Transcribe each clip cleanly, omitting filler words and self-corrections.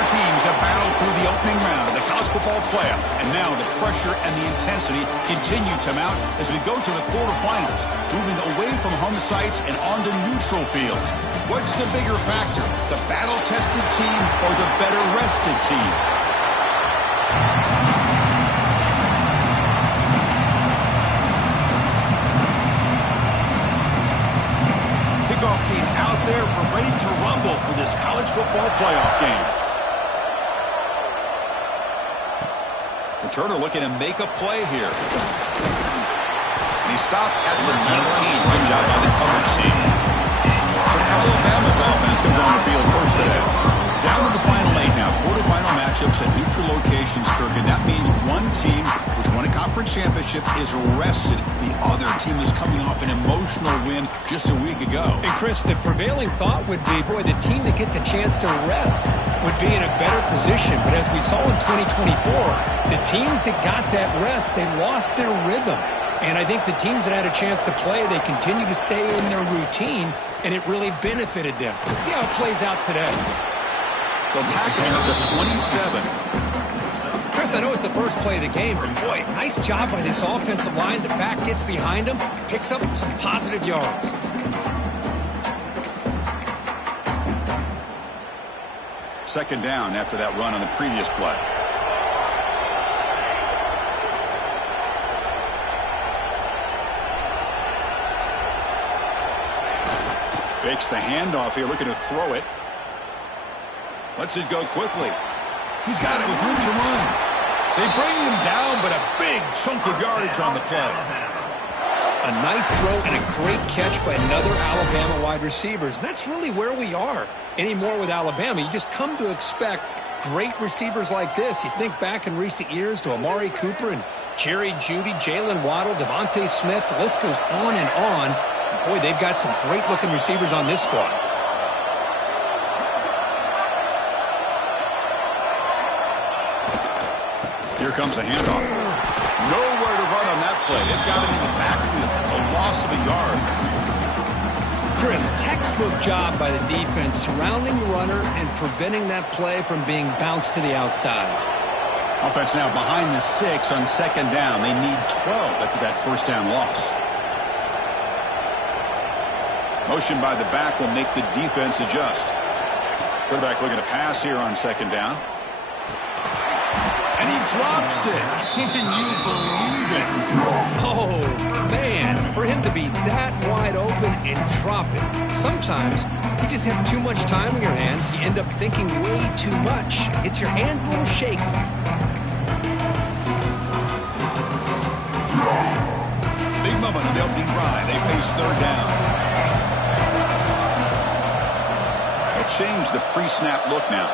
Four teams have battled through the opening round of the college football playoff, and now the pressure and the intensity continue to mount as we go to the quarterfinals, moving away from home sites and onto neutral fields. What's the bigger factor, the battle-tested team or the better-rested team? Kickoff team out there, we're ready to rumble for this college football playoff game. Returner looking to make a play here. He stopped at the 19. Good job by the coverage team. So Alabama's offense comes on the field first today. Down to the final 8 now. Quarterfinal matchups at neutral locations, Kirk. And that means one team, which won a conference championship, is rested. The other team is coming off an emotional win just a week ago. And Chris, the prevailing thought would be, boy, the team that gets a chance to rest would be in a better position. But as we saw in 2024, the teams that got that rest, they lost their rhythm. And I think the teams that had a chance to play, they continue to stay in their routine, and it really benefited them. Let's see how it plays out today. They'll tackle him at the 27. Chris, I know it's the first play of the game, but boy, nice job by this offensive line. The back gets behind him, picks up some positive yards. Second down after that run on the previous play. Fakes the handoff here, looking to throw it. Lets it go quickly. He's got it with room to run. They bring him down, but a big chunk of yardage on the play. A nice throw and a great catch by another Alabama wide receivers. And that's really where we are anymore with Alabama. You just come to expect great receivers like this. You think back in recent years to Amari Cooper and Jerry Jeudy, Jalen Waddle, Devontae Smith. The list goes on and on. Boy, they've got some great-looking receivers on this squad. Here comes a handoff. Nowhere to run on that play. They've got him in the backfield. It's a loss of a yard. Chris, textbook job by the defense surrounding the runner and preventing that play from being bounced to the outside. Offense now behind the sticks on second down. They need 12 after that first down loss. Motion by the back will make the defense adjust. Quarterback looking to pass here on second down. And he drops it. Can you believe it? Oh, man. For him to be that wide open and drop it. Sometimes you just have too much time in your hands. You end up thinking way too much. Gets your hands a little shaky. Big moment on the opening drive. They face third down. Change the pre-snap look now.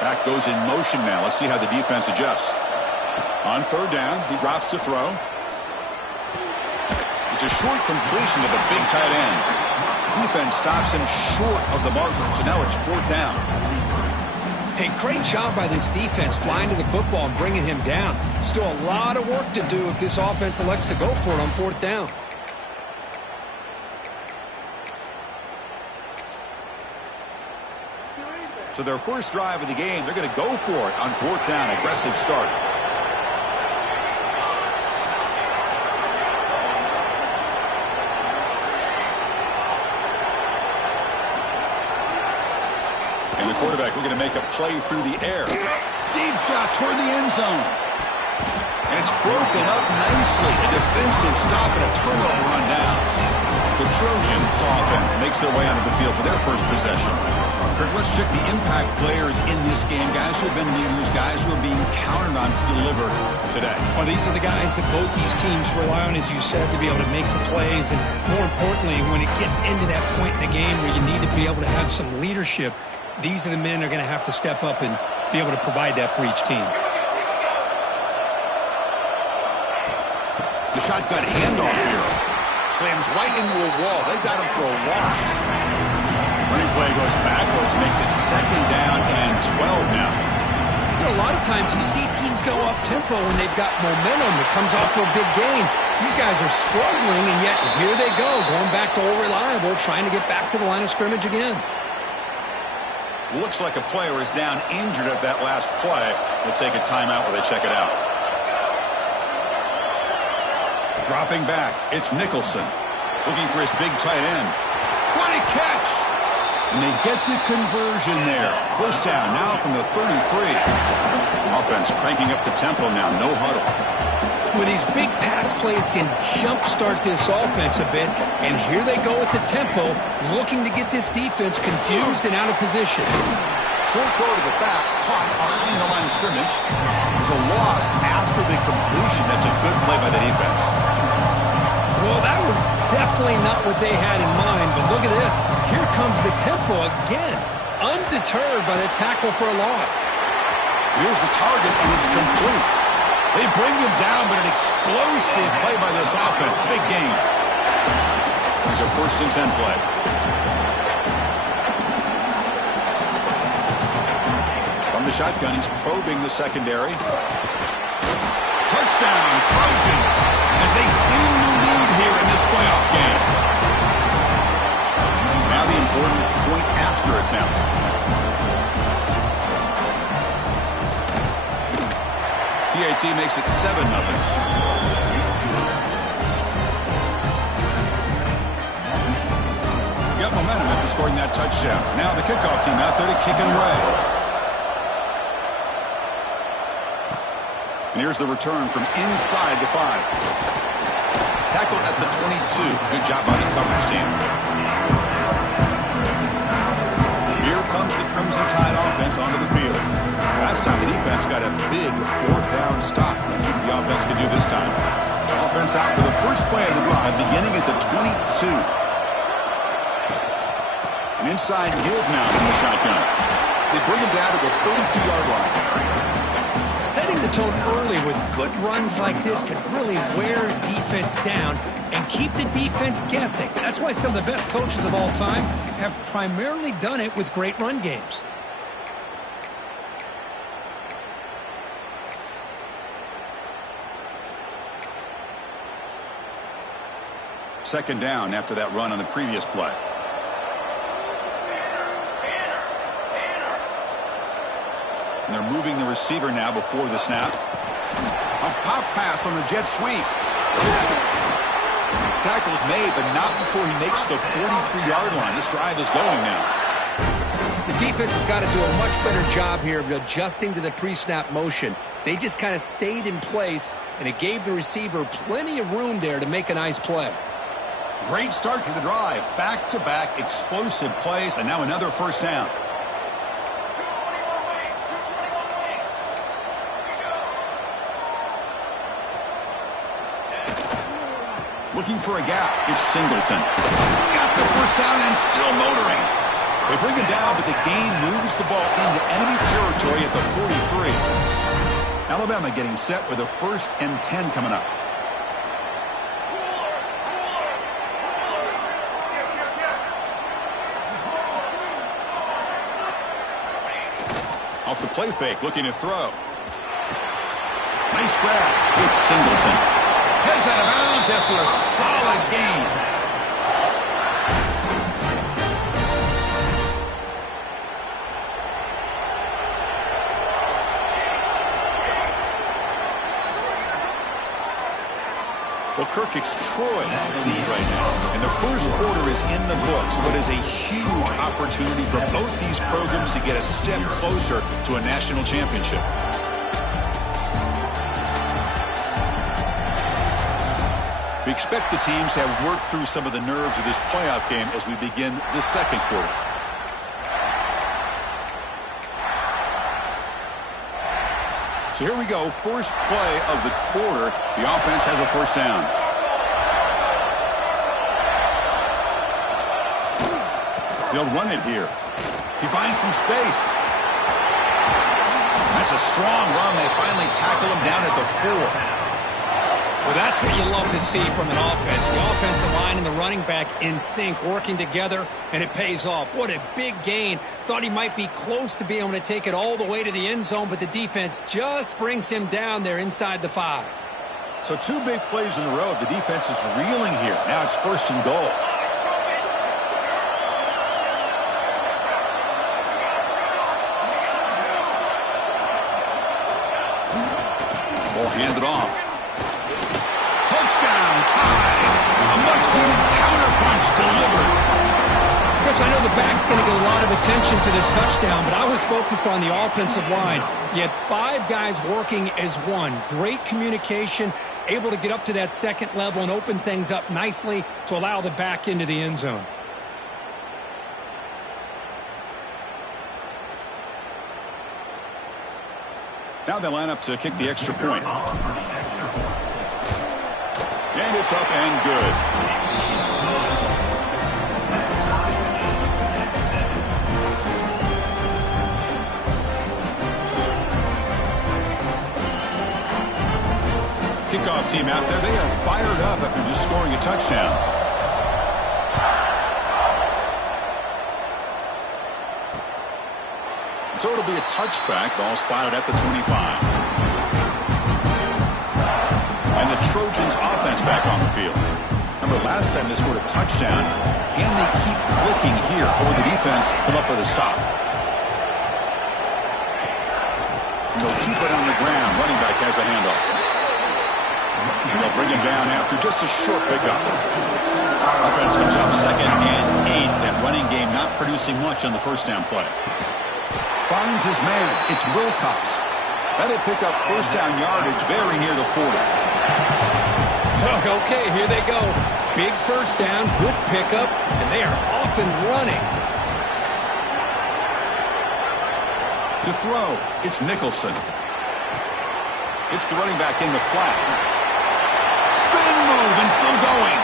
Back goes in motion now. Let's see how the defense adjusts. On third down, he drops to throw. It's a short completion to the big tight end. Defense stops him short of the marker, so now it's fourth down. Hey, great job by this defense flying to the football and bringing him down. Still a lot of work to do if this offense elects to go for it on fourth down. So their first drive of the game, they're going to go for it on fourth down. Aggressive start. And the quarterback looking to make a play through the air. Deep shot toward the end zone. And it's broken up nicely. A defensive stop and a turnover on downs. The Trojans offense makes their way onto the field for their first possession. Kirk, let's check the impact players in this game. Guys who have been leaders, guys who are being counted on to deliver today. Well, these are the guys that both these teams rely on, as you said, to be able to make the plays. And more importantly, when it gets into that point in the game where you need to be able to have some leadership, these are the men that are going to have to step up and be able to provide that for each team. The shotgun handoff here. Slams right into a wall. They've got him for a loss. Running play goes backwards, makes it second down and 12 now. You know, a lot of times you see teams go up-tempo when they've got momentum that comes off to a big gain. These guys are struggling, and yet here they go, going back to old reliable, trying to get back to the line of scrimmage again. Looks like a player is down injured at that last play. We'll take a timeout while they check it out. Dropping back, it's Nicholson. Looking for his big tight end. What a catch! And they get the conversion there. First down now from the 33. Offense cranking up the tempo now, no huddle. With these big pass plays can jumpstart this offense a bit, and here they go at the tempo, looking to get this defense confused and out of position. Short throw to the back, caught behind the line of scrimmage. There's a loss after the completion. That's a good play by the defense. Well, that was definitely not what they had in mind, but look at this. Here comes the tempo again, undeterred by the tackle for a loss. Here's the target, and it's complete. They bring him down, but an explosive play by this offense. Big game. There's a 1st and 10 play. From the shotgun, he's probing the secondary. Touchdown, Trojans, as they claim the lead here in this playoff game. Now the important point after attempt. PAT makes it 7-0. Got momentum after scoring that touchdown. Now the kickoff team out there to kick it away. And here's the return from inside the 5. Tackled at the 22. Good job by the coverage team. Here comes the Crimson Tide offense onto the field. Last time the defense got a big 4th down stop. Let's see what the offense can do this time. Offense out for the first play of the drive, beginning at the 22. An inside give now from the shotgun. They bring him down to the 32-yard line. Setting the tone early with good runs like this can really wear defense down and keep the defense guessing. That's why some of the best coaches of all time have primarily done it with great run games. Second down after that run on the previous play. And they're moving the receiver now before the snap. A pop pass on the jet sweep. Tackle's made, but not before he makes the 43-yard line. This drive is going now. The defense has got to do a much better job here of adjusting to the pre-snap motion. They just kind of stayed in place, and it gave the receiver plenty of room there to make a nice play. Great start to the drive. Back-to-back explosive plays, and now another first down. Looking for a gap. It's Singleton. Got the first down and still motoring. They bring him down, but the gain moves the ball into enemy territory at the 43. Alabama getting set with a 1st and 10 coming up. Off the play fake, looking to throw. Nice grab. It's Singleton. Heads out of bounds after a solid gain. Well, Kirk, it's Troy on the lead right now. And the first quarter is in the books, but is a huge opportunity for both these programs to get a step closer to a national championship. We expect the teams to have worked through some of the nerves of this playoff game as we begin the second quarter. So here we go, first play of the quarter. The offense has a first down. They'll run it here. He finds some space. That's a strong run. They finally tackle him down at the 4. Well, that's what you love to see from an offense. The offensive line and the running back in sync, working together, and it pays off. What a big gain. Thought he might be close to being able to take it all the way to the end zone, but the defense just brings him down there inside the 5. So 2 big plays in a row. The defense is reeling here. Now it's 1st and goal. back's going to get a lot of attention for this touchdown, but I was focused on the offensive line. You had 5 guys working as one. Great communication, able to get up to that second level and open things up nicely to allow the back into the end zone. Now they line up to kick the extra point. And it's up and good. Kickoff team out there. They are fired up after just scoring a touchdown. So it'll be a touchback. Ball spotted at the 25. And the Trojans offense back on the field. Remember last time they scored a touchdown. Can they keep clicking here, or will the defense come up with a stop? And they'll keep it on the ground. Running back has the handoff. And they'll bring him down after just a short pickup. Offense comes up 2nd and 8. That running game not producing much on the first down play. Finds his man. It's Wilcox. That'll pick up first down yardage very near the 40. Okay, here they go. Big first down, good pickup, and they are off and running. To throw, it's Nicholson. It's the running back in the flat. Spin move and still going.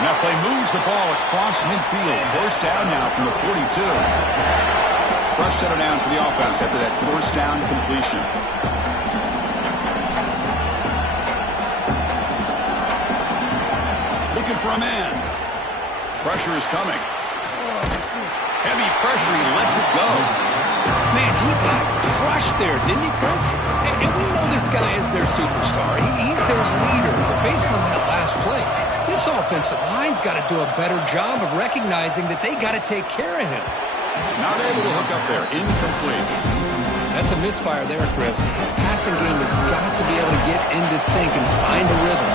And that play moves the ball across midfield. First down now from the 42. Fresh set of downs for the offense after that first down completion. Looking for a man. Pressure is coming. Heavy pressure. He lets it go. Man, he got crushed there, didn't he, Chris? And we know this guy is their superstar. He's their leader. But based on that last play, this offensive line's got to do a better job of recognizing that they got to take care of him. Not able to hook up there. Incomplete. That's a misfire there, Chris. This passing game has got to be able to get into sync and find a rhythm.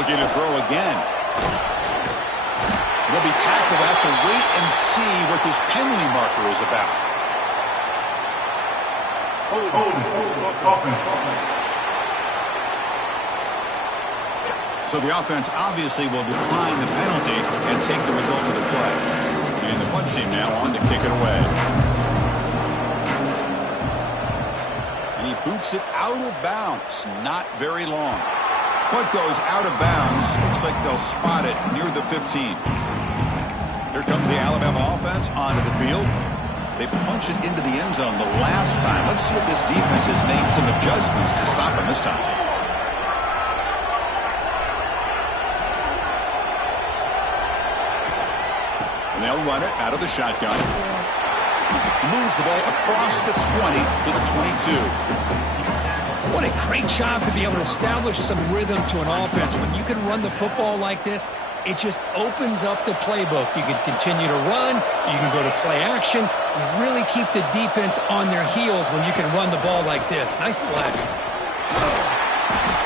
Looking to throw again. They'll be tackled. They'll have to wait and see what this penalty marker is about. So the offense obviously will decline the penalty and take the result of the play. And the punt team now on to kick it away. And he boots it out of bounds. Not very long. Punt goes out of bounds. Looks like they'll spot it near the 15. Here comes the Alabama offense onto the field. They punch it into the end zone the last time. Let's see if this defense has made some adjustments to stop him this time. And they'll run it out of the shotgun. Moves the ball across the 20 to the 22. What a great job to be able to establish some rhythm to an offense. When you can run the football like this, it just opens up the playbook. You can continue to run. You can go to play action. You really keep the defense on their heels when you can run the ball like this. Nice play.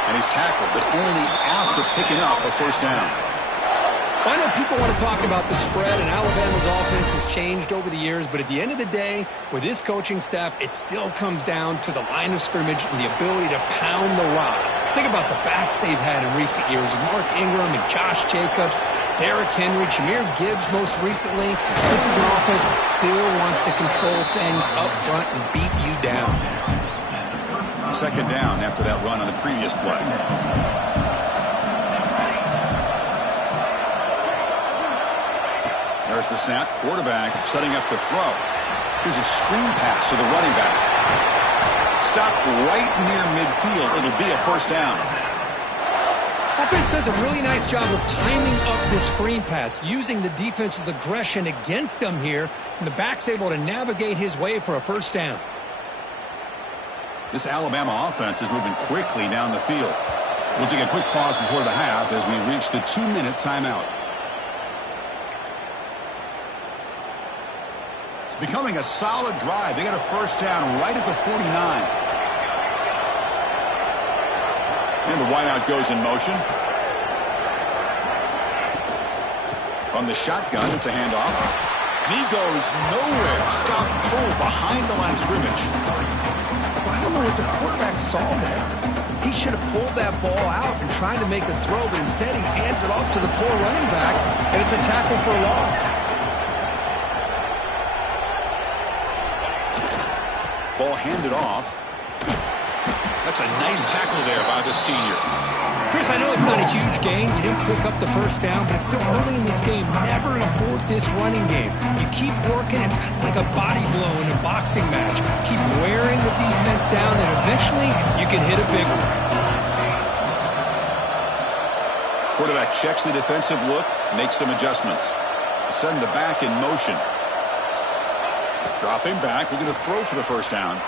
And he's tackled, but only after picking up a first down. I know people want to talk about the spread, and Alabama's offense has changed over the years, but at the end of the day, with this coaching staff, it still comes down to the line of scrimmage and the ability to pound the rock. Think about the backs they've had in recent years. Mark Ingram and Josh Jacobs, Derrick Henry, Jahmyr Gibbs most recently. This is an offense that still wants to control things up front and beat you down. Second down after that run on the previous play. There's the snap. Quarterback setting up the throw. Here's a screen pass to the running back. Stop right near midfield. It'll be a first down. Offense does a really nice job of timing up this screen pass, using the defense's aggression against them here, and the back's able to navigate his way for a first down. This Alabama offense is moving quickly down the field. We'll take a quick pause before the half as we reach the 2-minute timeout. Becoming a solid drive. They got a first down right at the 49. And the wideout goes in motion. From the shotgun, it's a handoff. And he goes nowhere. Stopped cold behind the line of scrimmage. Well, I don't know what the quarterback saw there. He should have pulled that ball out and tried to make a throw, but instead he hands it off to the poor running back, and it's a tackle for a loss. Ball handed off. That's a nice tackle there by the senior. Chris, I know it's not a huge gain. You didn't pick up the first down, but it's still early in this game. Never abort this running game. You keep working. It's kind of like a body blow in a boxing match. Keep wearing the defense down, and eventually you can hit a big one. Quarterback checks the defensive look, makes some adjustments. Send the back in motion. Dropping back, looking to throw for the first down.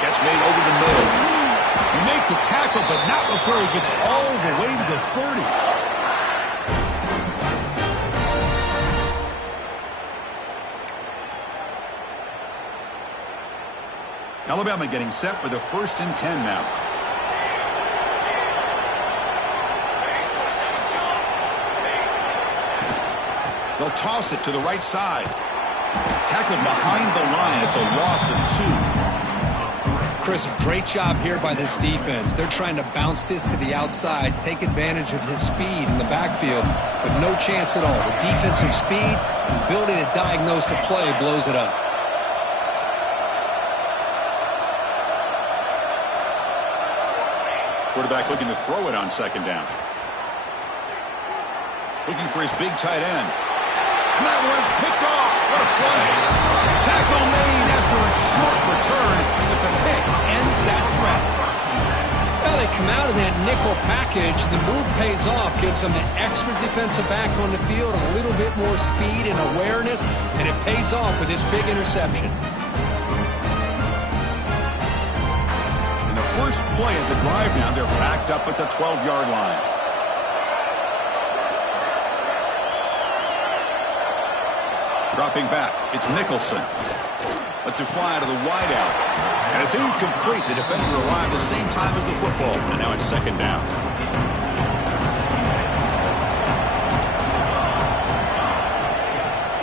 Catch made over the middle. You make the tackle, but not before he gets all the way to the 30. Alabama getting set for the 1st and 10 now. They'll toss it to the right side. Tackled behind the line. It's a loss of 2. Chris, great job here by this defense. They're trying to bounce this to the outside, take advantage of his speed in the backfield, but no chance at all. The defensive speed and ability to diagnose the play blows it up. Quarterback looking to throw it on 2nd down. Looking for his big tight end. And that one's picked off. What a play. Tackle made after a short return, but the pick ends that threat. Well, they come out in that nickel package. The move pays off, gives them an extra defensive back on the field, a little bit more speed and awareness, and it pays off with this big interception. In the first play of the drive now, they're backed up at the 12-yard line. Dropping back, it's Nicholson. Lets it fly to the wideout. And it's incomplete. The defender arrived the same time as the football. And now it's 2nd down.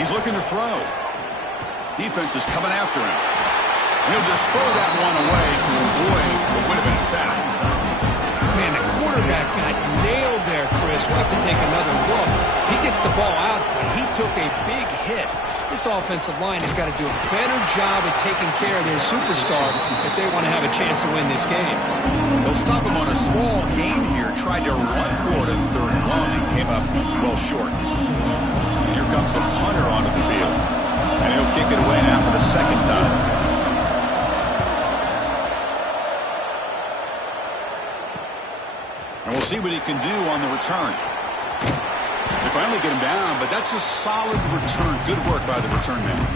He's looking to throw. Defense is coming after him. And he'll just throw that one away to avoid what would have been a sack. Man, the quarterback got nailed there, Chris. We'll have to take another look. He gets the ball out, but he took a big hit. This offensive line has got to do a better job of taking care of their superstar if they want to have a chance to win this game. They'll stop him on a small gain here. Tried to run for it in 3rd and long and came up well short. And here comes the punter onto the field. And he'll kick it away now for the 2nd time. And we'll see what he can do on the return. They finally get him down, but that's a solid return. Good work by the return man.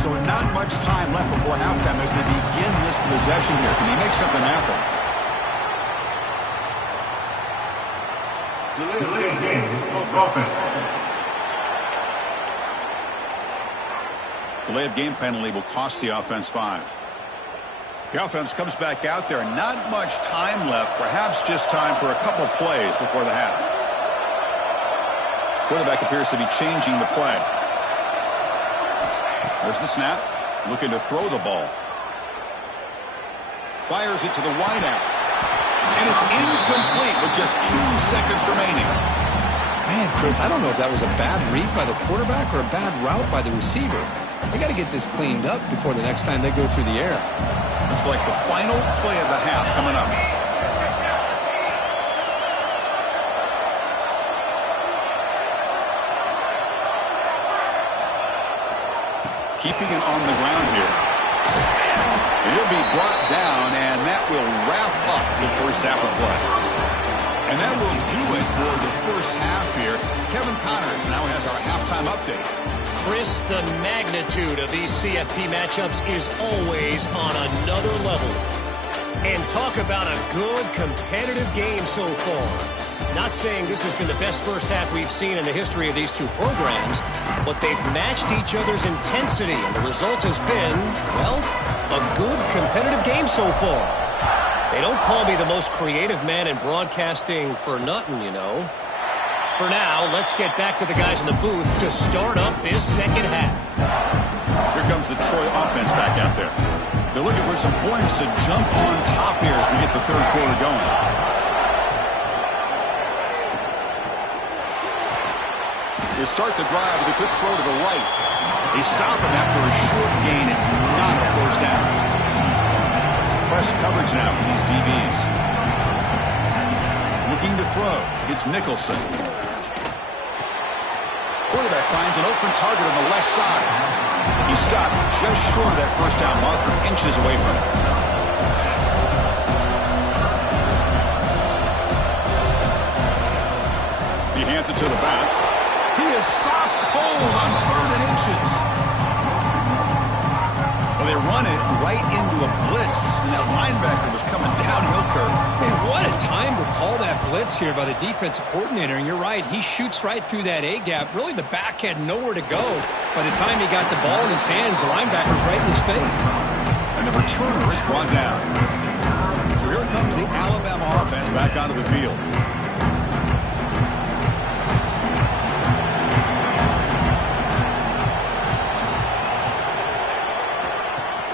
So not much time left before halftime as they begin this possession here. Can he make something happen? Delay of game penalty will cost the offense 5. The offense comes back out there. Not much time left. Perhaps just time for a couple plays before the half. Quarterback appears to be changing the play. There's the snap. Looking to throw the ball. Fires it to the wideout. And it's incomplete with just 2 seconds remaining. Man, Chris, I don't know if that was a bad read by the quarterback or a bad route by the receiver. They got to get this cleaned up before the next time they go through the air. Looks like the final play of the half coming up. Keeping it on the ground here. He'll be brought down, and that will wrap up the first half of play. And that will do it for the first half here. Kevin Connors now has our halftime update. Chris, the magnitude of these CFP matchups is always on another level. And talk about a good competitive game so far. Not saying this has been the best first half we've seen in the history of these two programs, but they've matched each other's intensity, and the result has been, well, a good competitive game so far. They don't call me the most creative man in broadcasting for nothing, you know. For now, let's get back to the guys in the booth to start up this second half. Here comes the Troy offense back out there. They're looking for some points to jump on top here as we get the third quarter going. They start the drive with a quick throw to the right. They stop him after a short gain. It's not a first down. It's press coverage now for these DBs. Looking to throw. It's Nicholson. Quarterback finds an open target on the left side. He stopped just short of that first down marker, inches away from it. He hands it to the back. He is stopped cold on 3rd and inches. Well, they run it right into a blitz, and that linebacker was coming downhill curve. Man, what a time to call that blitz here by the defensive coordinator. And you're right, he shoots right through that A-gap. Really, the back had nowhere to go. By the time he got the ball in his hands, the linebacker's right in his face. And the returner is brought down. So here comes the Alabama offense back onto the field.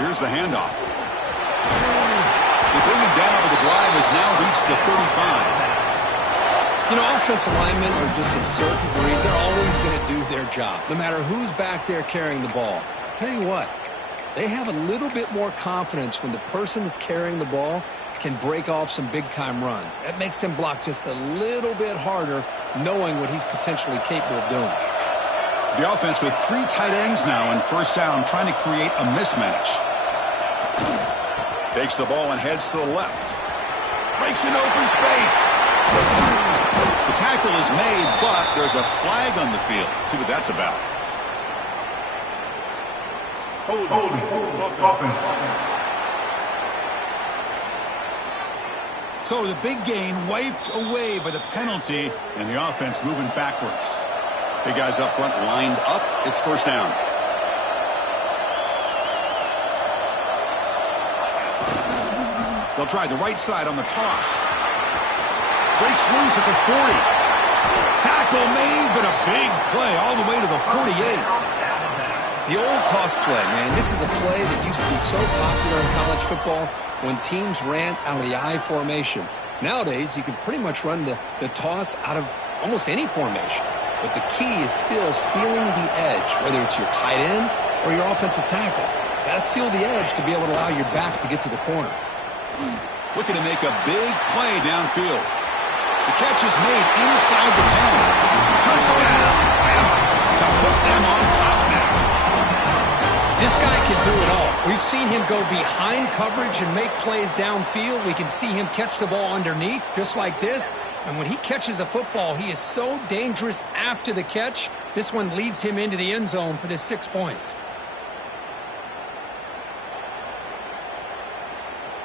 Here's the handoff. They bring him down, but the drive has now reached the 35. You know, offensive linemen are just a certain breed. They're always going to do their job, no matter who's back there carrying the ball. I'll tell you what, they have a little bit more confidence when the person that's carrying the ball can break off some big-time runs. That makes them block just a little bit harder, knowing what he's potentially capable of doing. The offense with 3 tight ends now in first down, trying to create a mismatch. Takes the ball and heads to the left. Breaks an open space. The tackle is made, but there's a flag on the field. Let's see what that's about. Hold. So the big gain wiped away by the penalty, and the offense moving backwards. Big guys up front lined up. It's first down. They'll try the right side on the toss. Breaks loose at the 40. Tackle made, but a big play all the way to the 48. The old toss play, man. This is a play that used to be so popular in college football when teams ran out of the I formation. Nowadays, you can pretty much run the toss out of almost any formation. But the key is still sealing the edge, whether it's your tight end or your offensive tackle. Got to seal the edge to be able to allow your back to get to the corner. Looking to make a big play downfield. The catch is made inside the 10. Touchdown! To put them on top now. This guy can do it all. We've seen him go behind coverage and make plays downfield. We can see him catch the ball underneath, just like this. And when he catches a football, he is so dangerous after the catch. This one leads him into the end zone for the 6 points.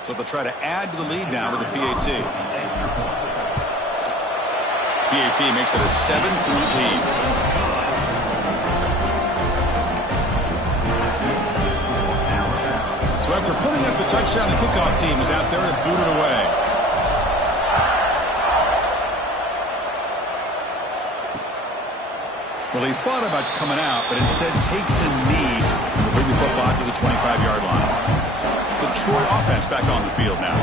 So they'll try to add to the lead now with the PAT. PAT makes it a 7-point lead. So after putting up the touchdown, the kickoff team is out there to boot it away. Well, he thought about coming out, but instead takes a knee to bring the football to the 25-yard line. The Troy offense back on the field now.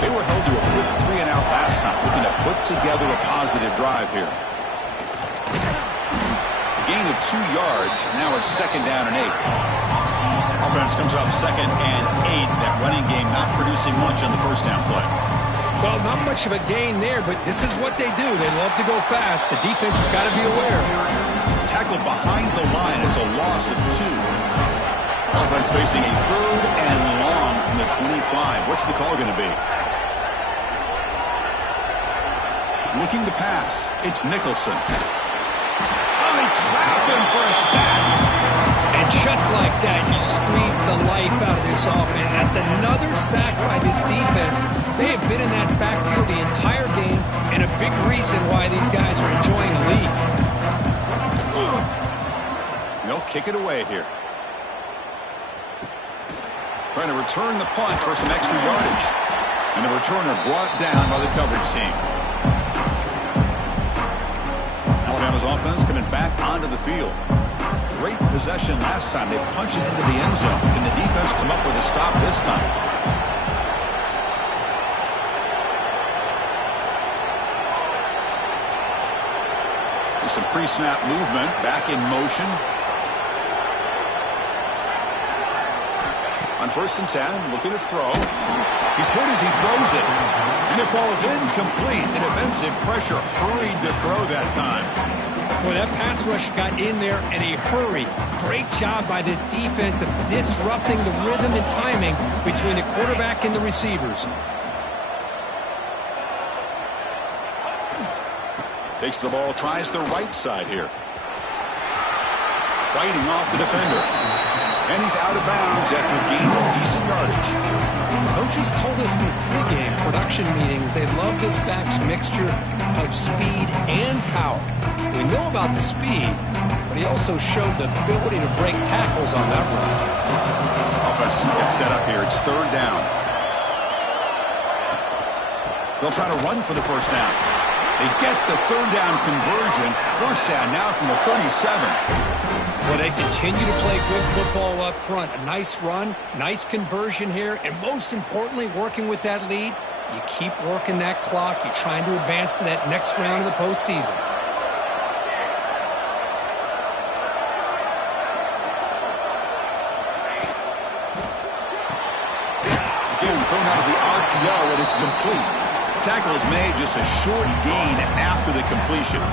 They were held to a quick 3-and-out last time, looking to put together a positive drive here. A gain of 2 yards. Now it's 2nd down and 8. Offense comes up 2nd and 8. That running game not producing much on the first down play. Well, not much of a gain there, but this is what they do. They love to go fast. The defense has got to be aware. Tackled behind the line. It's a loss of 2. Offense facing a 3rd and long from the 25. What's the call going to be? Looking to pass. It's Nicholson. Oh, they trap him for a sack. And And just like that, you squeeze the life out of this offense. That's another sack by this defense. They have been in that backfield the entire game, and a big reason why these guys are enjoying the lead. They'll kick it away here. Trying to return the punt for some extra yardage. And the returner brought down by the coverage team. Alabama's offense coming back onto the field. Great possession last time. They punched it into the end zone. Can the defense come up with a stop this time? There's some pre-snap movement. Back in motion. On 1st and 10, looking to throw. He's hit as he throws it. And it falls incomplete. The defensive pressure hurried to throw that time. Well, that pass rush got in there in a hurry. Great job by this defense of disrupting the rhythm and timing between the quarterback and the receivers. Takes the ball, tries the right side here. Fighting off the defender. And he's out of bounds after gaining decent yardage. Coaches told us in the pregame production meetings they love this back's mixture of speed and power. We know about the speed, but he also showed the ability to break tackles on that run. Offense gets set up here. It's 3rd down. They'll try to run for the 1st down. They get the 3rd down conversion. 1st down now from the 37. Well, they continue to play good football up front. A nice run, nice conversion here, and most importantly, working with that lead, you keep working that clock. You're trying to advance to that next round of the postseason. Again, thrown out of the RPO, and it's complete. Tackle is made, just a short gain after the completion.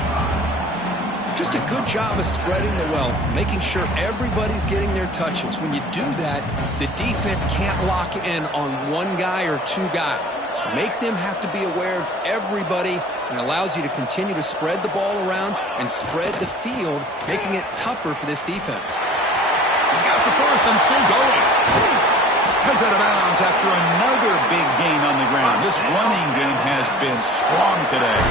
Just a good job of spreading the wealth, making sure everybody's getting their touches. When you do that, the defense can't lock in on one guy or two guys. Make them have to be aware of everybody, and allows you to continue to spread the ball around and spread the field, making it tougher for this defense. He's got the first and still going. Comes out of bounds after another big gain on the ground. This running game has been strong today.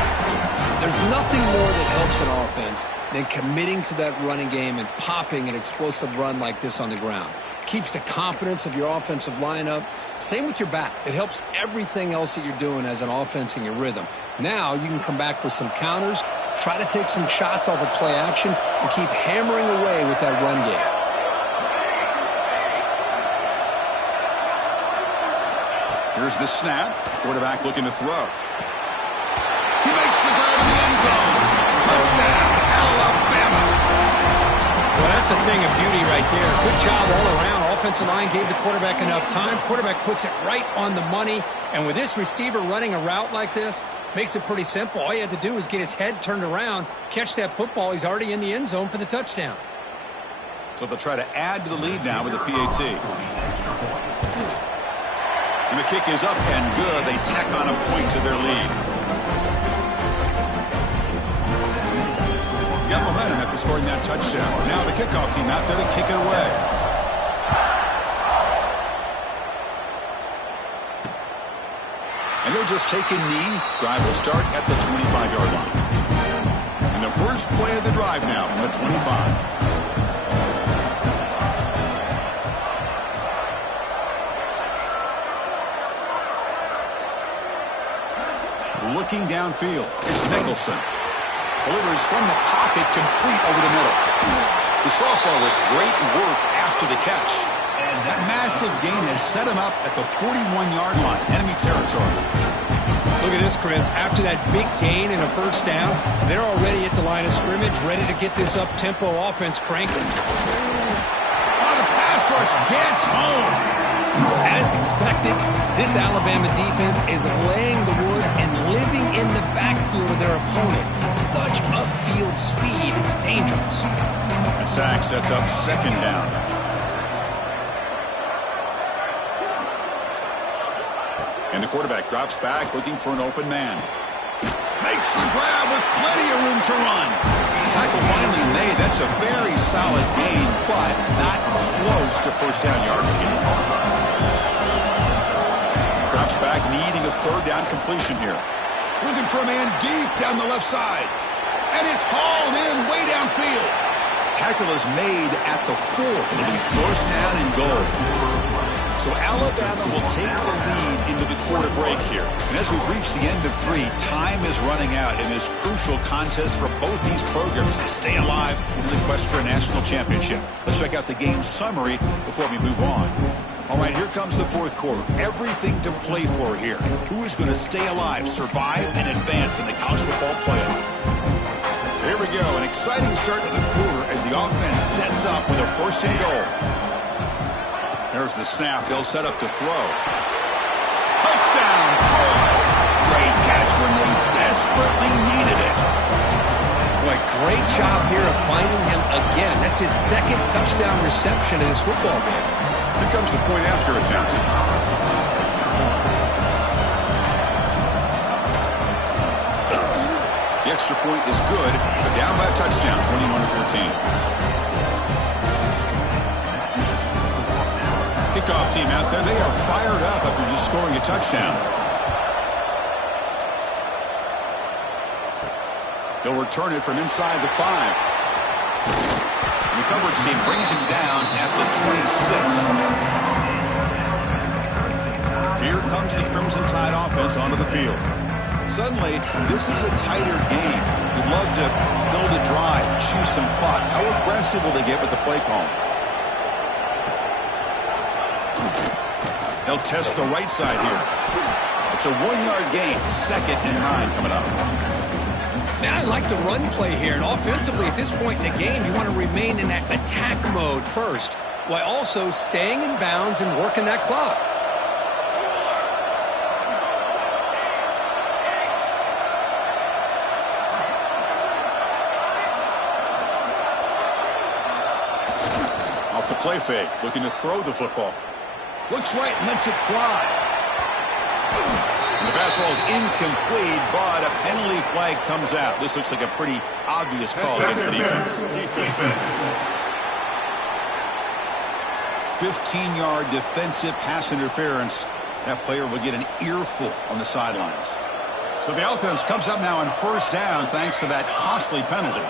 There's nothing more that helps an offense than committing to that running game and popping an explosive run like this on the ground. Keeps the confidence of your offensive lineup. Same with your back. It helps everything else that you're doing as an offense in your rhythm. Now you can come back with some counters, try to take some shots off of play action, and keep hammering away with that run game. Here's the snap. Quarterback looking to throw. He makes the grab in the end zone. Touchdown, Alabama. Well, that's a thing of beauty right there. Good job all around. Offensive line gave the quarterback enough time. Quarterback puts it right on the money. And with this receiver running a route like this, makes it pretty simple. All you have to do is get his head turned around, catch that football. He's already in the end zone for the touchdown. So they'll try to add to the lead now with a PAT. And the kick is up and good. They tack on a point to their lead. Got momentum after scoring that touchdown. Now the kickoff team out there to kick it away. And they'll just take a knee. Drive will start at the 25-yard line. And the first play of the drive now from the 25. Looking downfield, here's Nicholson. Delivers from the pocket, complete over the middle. The sophomore with great work after the catch. And that massive gain has set him up at the 41-yard line, enemy territory. Look at this, Chris. After that big gain and a 1st down, they're already at the line of scrimmage, ready to get this up-tempo offense cranking. Oh, the pass rush gets home. As expected, this Alabama defense is laying the wood and living in the backfield of their opponent. Such upfield speed, it's dangerous. A sack sets up 2nd down. And the quarterback drops back looking for an open man. Makes the grab with plenty of room to run. Tackle finally made. That's a very solid gain, but not close to first down yardage. Drops back, needing a third down completion here. Looking for a man deep down the left side. And it's hauled in way downfield. Tackle is made at the 4. It'll be first down and goal. So Alabama will take the lead into the quarter break here. And as we reach the end of 3, time is running out in this crucial contest for both these programs to stay alive in the quest for a national championship. Let's check out the game summary before we move on. All right, here comes the fourth quarter. Everything to play for here. Who is going to stay alive, survive, and advance in the college football playoff? Here we go, an exciting start to the quarter as the offense sets up with a first and goal. There's the snap. They'll set up to throw. Touchdown, Troy! Great catch when they desperately needed it. Boy, great job here of finding him again. That's his second touchdown reception in this football game. Here comes the point after attempt. The extra point is good, but down by a touchdown, 21-14. Kickoff team out there, they are fired up after just scoring a touchdown. They'll return it from inside the 5. The coverage team brings him down at the 26. Here comes the Crimson Tide offense onto the field. Suddenly, this is a tighter game. You'd love to build a drive, choose some clock. How aggressive will they get with the play call? They'll test the right side here. It's a 1-yard gain. 2nd and 9 coming up. Man, I like the run play here. And offensively, at this point in the game, you want to remain in that attack mode first, while also staying in bounds and working that clock. Off the play fake, looking to throw the football. Looks right, lets it fly. And the pass ball is incomplete, but a penalty flag comes out. This looks like a pretty obvious call against the defense. 15-yard defensive pass interference. That player will get an earful on the sidelines. So the offense comes up now on first down thanks to that costly penalty.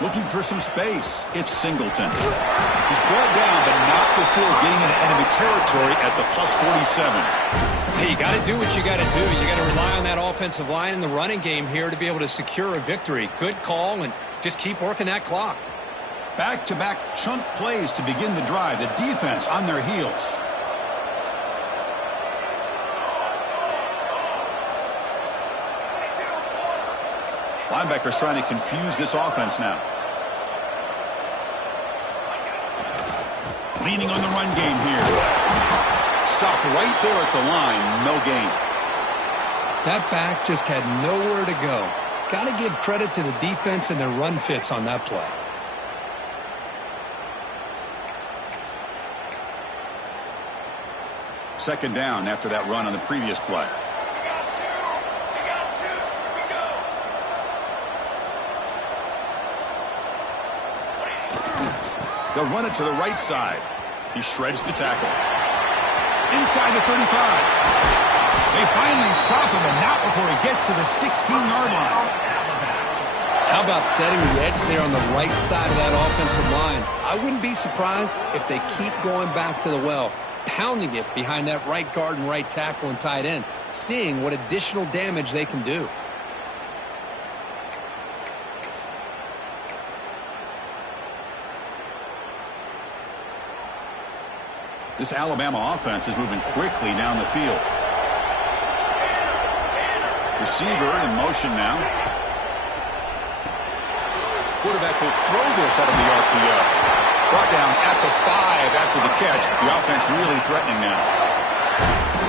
Looking for some space. It's Singleton. He's brought down, but not before getting into enemy territory at the +47. Hey, you got to do what you got to do. You got to rely on that offensive line in the running game here to be able to secure a victory. Good call, and just keep working that clock. Back-to-back chunk plays to begin the drive. The defense on their heels. Linebackers trying to confuse this offense now. Leaning on the run game here. Stop right there at the line. No gain. That back just had nowhere to go. Got to give credit to the defense and their run fits on that play. Second down after that run on the previous play. They'll run it to the right side. He shreds the tackle. Inside the 35. They finally stop him, and not before he gets to the 16-yard line. How about setting the edge there on the right side of that offensive line? I wouldn't be surprised if they keep going back to the well, pounding it behind that right guard and right tackle and tight end, seeing what additional damage they can do. This Alabama offense is moving quickly down the field. Receiver in motion now. Quarterback will throw this out of the RPO. Brought down at the 5 after the catch. The offense really threatening now.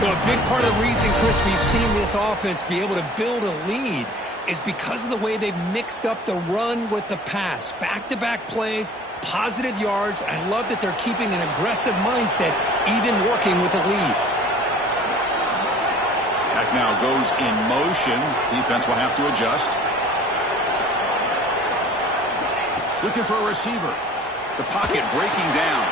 Well, a big part of the reason, Chris, we've seen this offense be able to build a lead is because of the way they've mixed up the run with the pass. Back-to-back plays, positive yards. I love that they're keeping an aggressive mindset, even working with a lead. Back now goes in motion. Defense will have to adjust. Looking for a receiver. The pocket breaking down.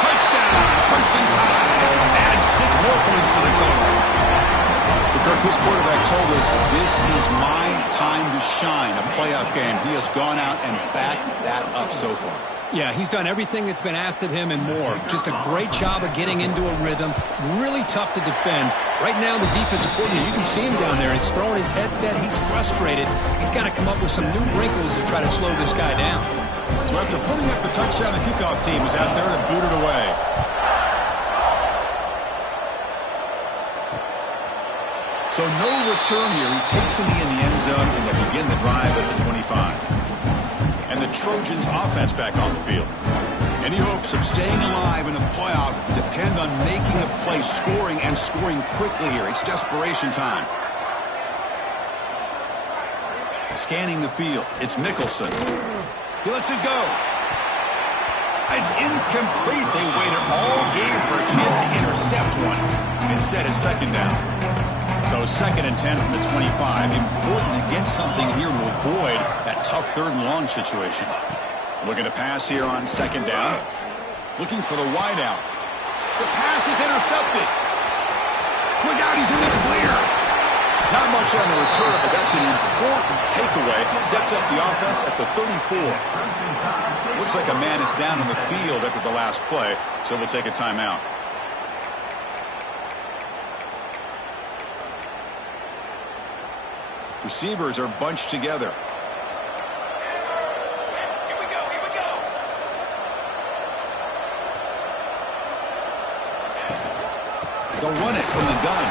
Touchdown! Crimson Tide. Add 6 more points to the total. Kirk, this quarterback told us this is my time to shine, a playoff game. He has gone out and backed that up so far. Yeah, he's done everything that's been asked of him and more. Just a great job of getting into a rhythm. Really tough to defend. Right now, the defensive coordinator, you can see him down there. He's throwing his headset. He's frustrated. He's got to come up with some new wrinkles to try to slow this guy down. So after putting up the touchdown, the kickoff team is out there to boot it away. So no return here. He takes it in the end zone, and they begin the drive at the 25. And the Trojans offense back on the field. Any hopes of staying alive in the playoff depend on making a play, scoring, and scoring quickly here. It's desperation time. Scanning the field. It's Mickelson. He lets it go. It's incomplete. They waited all game for a chance to intercept one. Instead, it's second down. So 2nd and 10 from the 25. Important to get something here to avoid that tough 3rd and long situation. Looking to pass here on 2nd down. Looking for the wideout. The pass is intercepted. Look out, he's in the clear. Not much on the return, but that's an important takeaway. Sets up the offense at the 34. Looks like a man is down on the field after the last play, so we'll take a timeout. Receivers are bunched together. Here we go. They'll run it from the gun.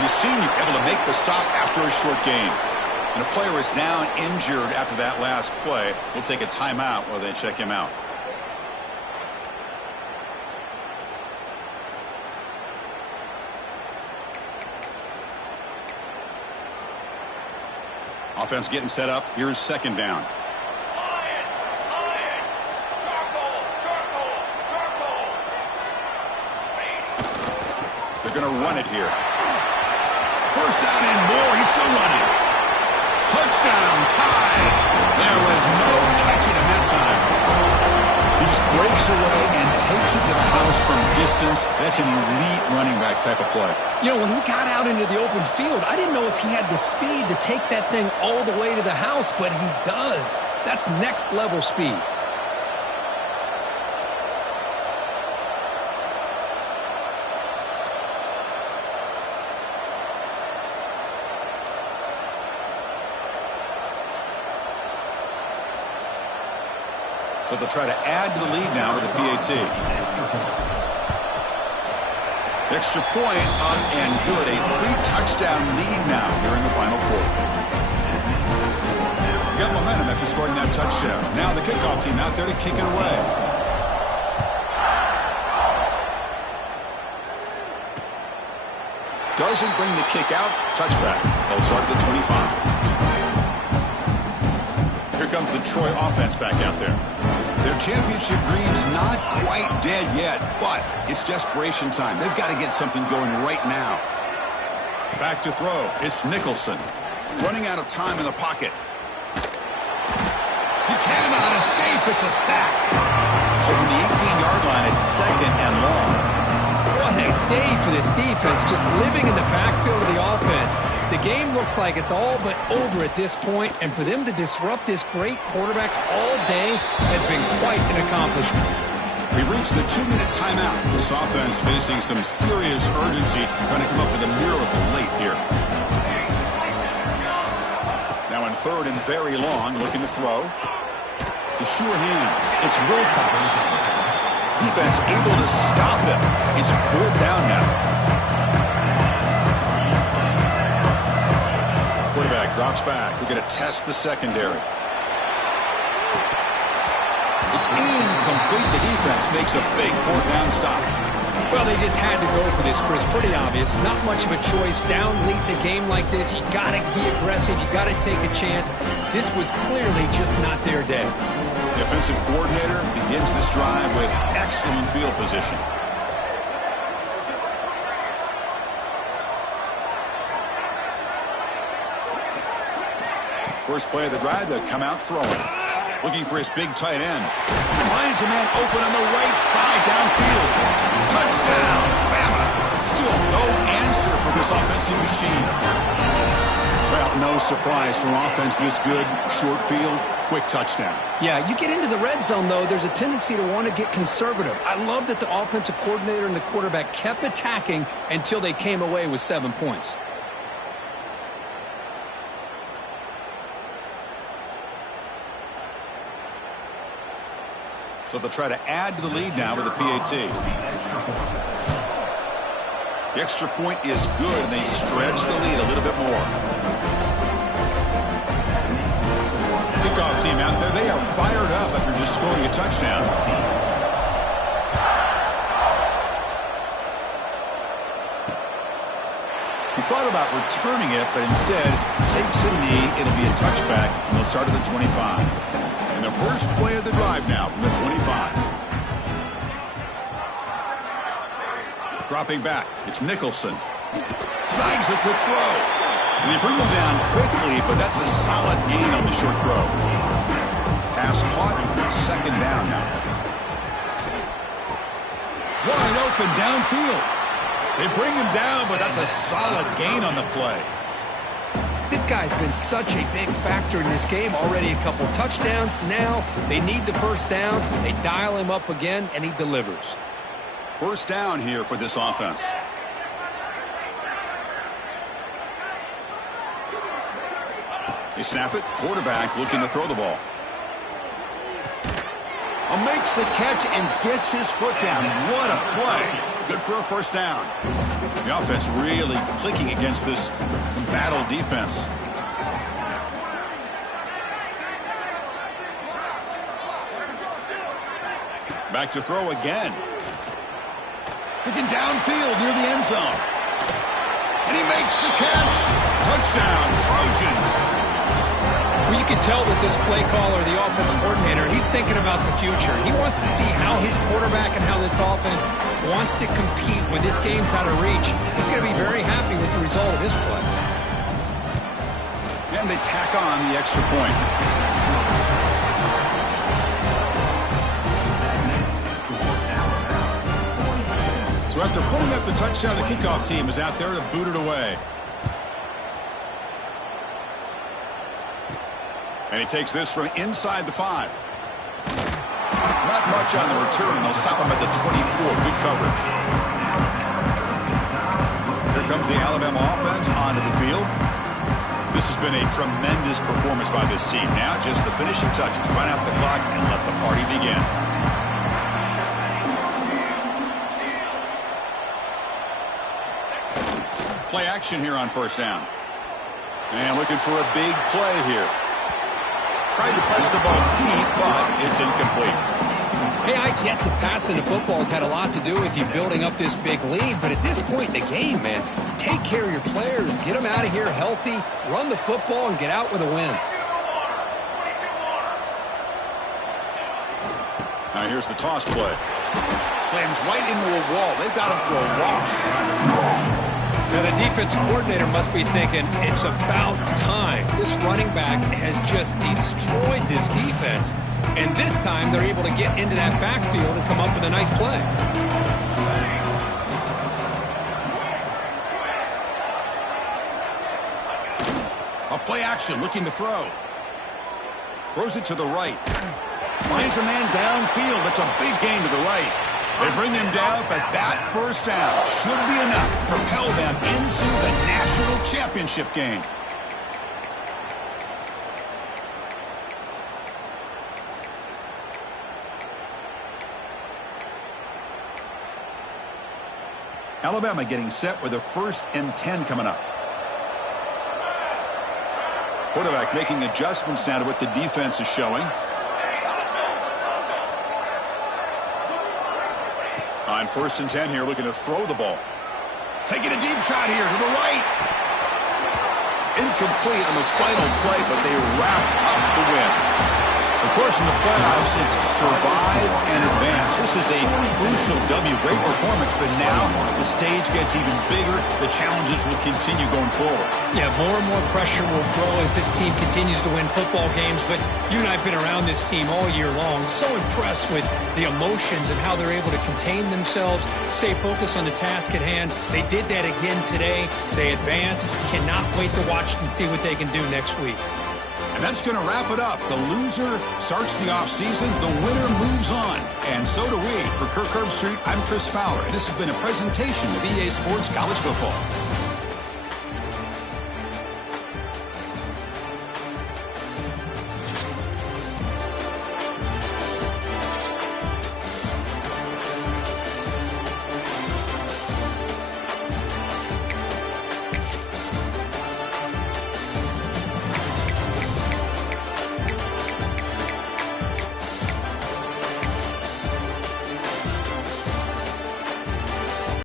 You've seen you're able to make the stop after a short gain. And a player is down injured after that last play. We'll take a timeout while they check him out. Offense getting set up. Here's 2nd down. They're going to run it here. 1st down and more. He's still running. Touchdown, Tide. There was no catching him that time. He just breaks away and takes it to the house from distance. That's an elite running back type of play. You know, when he got out into the open field, I didn't know if he had the speed to take that thing all the way to the house, but he does. That's next level speed. So they'll try to add to the lead now with a PAT. Extra point up and good. A 3-touchdown lead now here in the final quarter. You got momentum after scoring that touchdown. Now the kickoff team out there to kick it away. Doesn't bring the kick out. Touchback. They'll start at the 25. Here comes the Troy offense back out there. Their championship dream's not quite dead yet, but it's desperation time. They've got to get something going right now. Back to throw. It's Mickelson. Running out of time in the pocket. He cannot escape. It's a sack. So from the 18-yard line, it's 2nd and long. What a day for this defense, just living in the backfield of the offense. The game looks like it's all but over at this point, and for them to disrupt this great quarterback all day has been quite an accomplishment. We've reached the 2-minute timeout. This offense facing some serious urgency, trying to come up with a miracle late here. Now in 3rd and very long, looking to throw. The sure hands. It's Wilcox. Defense able to stop him. It's 4th down now. Quarterback drops back. We're going to test the secondary. It's incomplete. The defense makes a big 4th down stop. Well, they just had to go for this, Chris. Pretty obvious. Not much of a choice. Down late in a game like this, you got to be aggressive. You got to take a chance. This was clearly just not their day. The offensive coordinator begins this drive with excellent field position. First play of the drive, they'll come out throwing. Looking for his big tight end. Finds a man open on the right side downfield. Touchdown, Bama. Still no answer for this offensive machine. Well, no surprise from offense this good. Short field, quick touchdown. Yeah, you get into the red zone, though, there's a tendency to want to get conservative. I love that the offensive coordinator and the quarterback kept attacking until they came away with 7 points. So they'll try to add to the lead now with a PAT. The extra point is good, and they stretch the lead a little bit more. Kickoff team out there, they are fired up after just scoring a touchdown. He thought about returning it, but instead takes a knee. It'll be a touchback, and they'll start at the 25. And the first play of the drive now from the 25. Dropping back, it's Nicholson. Snags the quick throw. And they bring them down quickly, but that's a solid gain on the short throw. Pass caught, second down now. Wide open downfield. They bring him down, but that's a solid gain on the play. This guy's been such a big factor in this game. Already a couple touchdowns. Now they need the first down. They dial him up again, and he delivers. First down here for this offense. They snap it. Quarterback looking to throw the ball. Makes the catch and gets his foot down. What a play. Good for a first down. The offense really clicking against this battle defense. Back to throw again. Looking downfield near the end zone. And he makes the catch. Touchdown, Trojans. Well, you can tell that this play caller, the offense coordinator, he's thinking about the future. He wants to see how his quarterback and how this offense wants to compete when this game's out of reach. He's going to be very happy with the result of this play. And they tack on the extra point. So after putting up the touchdown, the kickoff team is out there to boot it away. And he takes this from inside the 5. Not much on the return. They'll stop him at the 24. Good coverage. Here comes the Alabama offense onto the field. This has been a tremendous performance by this team. Now just the finishing touches. Run out the clock and let the party begin. Play action here on first down. And looking for a big play here. Tried to press the ball deep, but it's incomplete. Hey, I get the passing of football has had a lot to do with you building up this big lead, but at this point in the game, man, take care of your players. Get them out of here healthy, run the football, and get out with a win. Now here's the toss play. Slams right into a wall. They've got him for a loss. Now, the defensive coordinator must be thinking, it's about time. This running back has just destroyed this defense. And this time, they're able to get into that backfield and come up with a nice play. A play action, looking to throw. Throws it to the right. Finds a man downfield. That's a big gain to the right. They bring him down, but that first down should be enough to propel them into the national championship game. Alabama getting set with a 1st and 10 coming up. Quarterback making adjustments now to what the defense is showing. On 1st and 10 here, looking to throw the ball. Taking a deep shot here to the right. Incomplete on the final play, but they wrap up the win. Of course, in the playoffs, it's survive and advance. This is a crucial W. Great performance, but now the stage gets even bigger. The challenges will continue going forward. Yeah, more and more pressure will grow as this team continues to win football games, but you and I have been around this team all year long. So impressed with the emotions and how they're able to contain themselves, stay focused on the task at hand. They did that again today. They advance. Cannot wait to watch and see what they can do next week. And that's going to wrap it up. The loser starts the offseason. The winner moves on. And so do we. For Kirk Herbstreit, I'm Chris Fowler. And this has been a presentation of EA Sports College Football.